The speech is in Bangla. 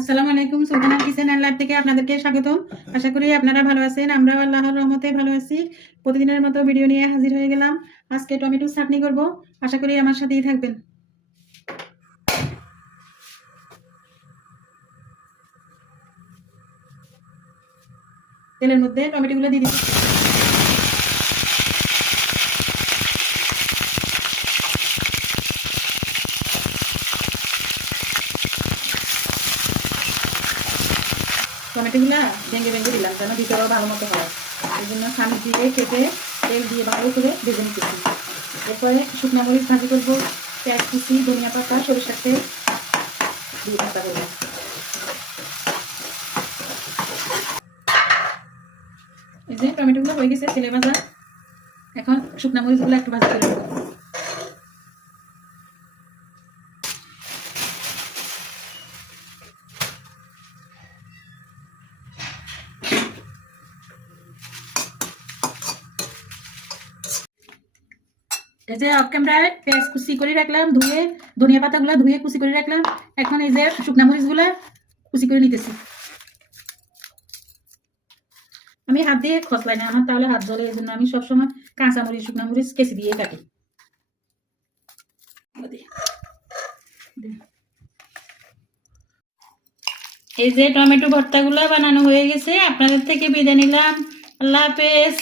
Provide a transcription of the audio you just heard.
আসসালামু আলাইকুম, সুলতানা কিচেন অ্যান্ড ল্যাব থেকে আপনাদেরকে স্বাগতম। আশা করি আপনারা ভালো আছেন, আমরাও আল্লাহর রহমতে ভালো আছি। প্রতিদিনের মতো ভিডিও নিয়ে হাজির হয়ে গেলাম। আজকে টমেটো চাটনি করব, আশা করি আমার সাথেই থাকবেন। তেলের মধ্যে টমেটোগুলো দিয়ে দিচ্ছি। টমেটোগুলো ভেঙে ভেঙে দিলাম, যেন ভিতরেও ভালো মতো হয়। এই জন্য খানি দিয়ে কেটে তেল দিয়ে ভালো করে ভেজে নিতেছি। এরপরে শুকনা মরিচ ভাজি করব, পেঁয়াজ কুচি, ধনিয়া পাতা, সরিষার তেল, দিয়ে ভাজা করব। এই যে টমেটোগুলো হয়ে গেছে, তেলে ভাজা। এখন শুকনা মরিচগুলো একটু ভাজা করে এই যে অফ ক্যামেরায় পেঁয়াজ কুচি করে রাখলাম ধুয়ে, ধনিয়া পাতাগুলো ধুয়ে কুচি করে রাখলাম এখন এই যে শুকনা মরিচগুলো কুচি করে নিতেছি। আমি হাত দিয়ে খসলাই না আমার তাহলে হাত জ্বলে এই জন্য আমি সবসময় কাঁচা মরিচ শুকনা মরিচ কেচি দিয়ে কাটি। এই যে টমেটো ভর্তাগুলো বানানো হয়ে গেছে, আপনাদের থেকে বিদায় নিলাম। আল্লাহ হাফেজ।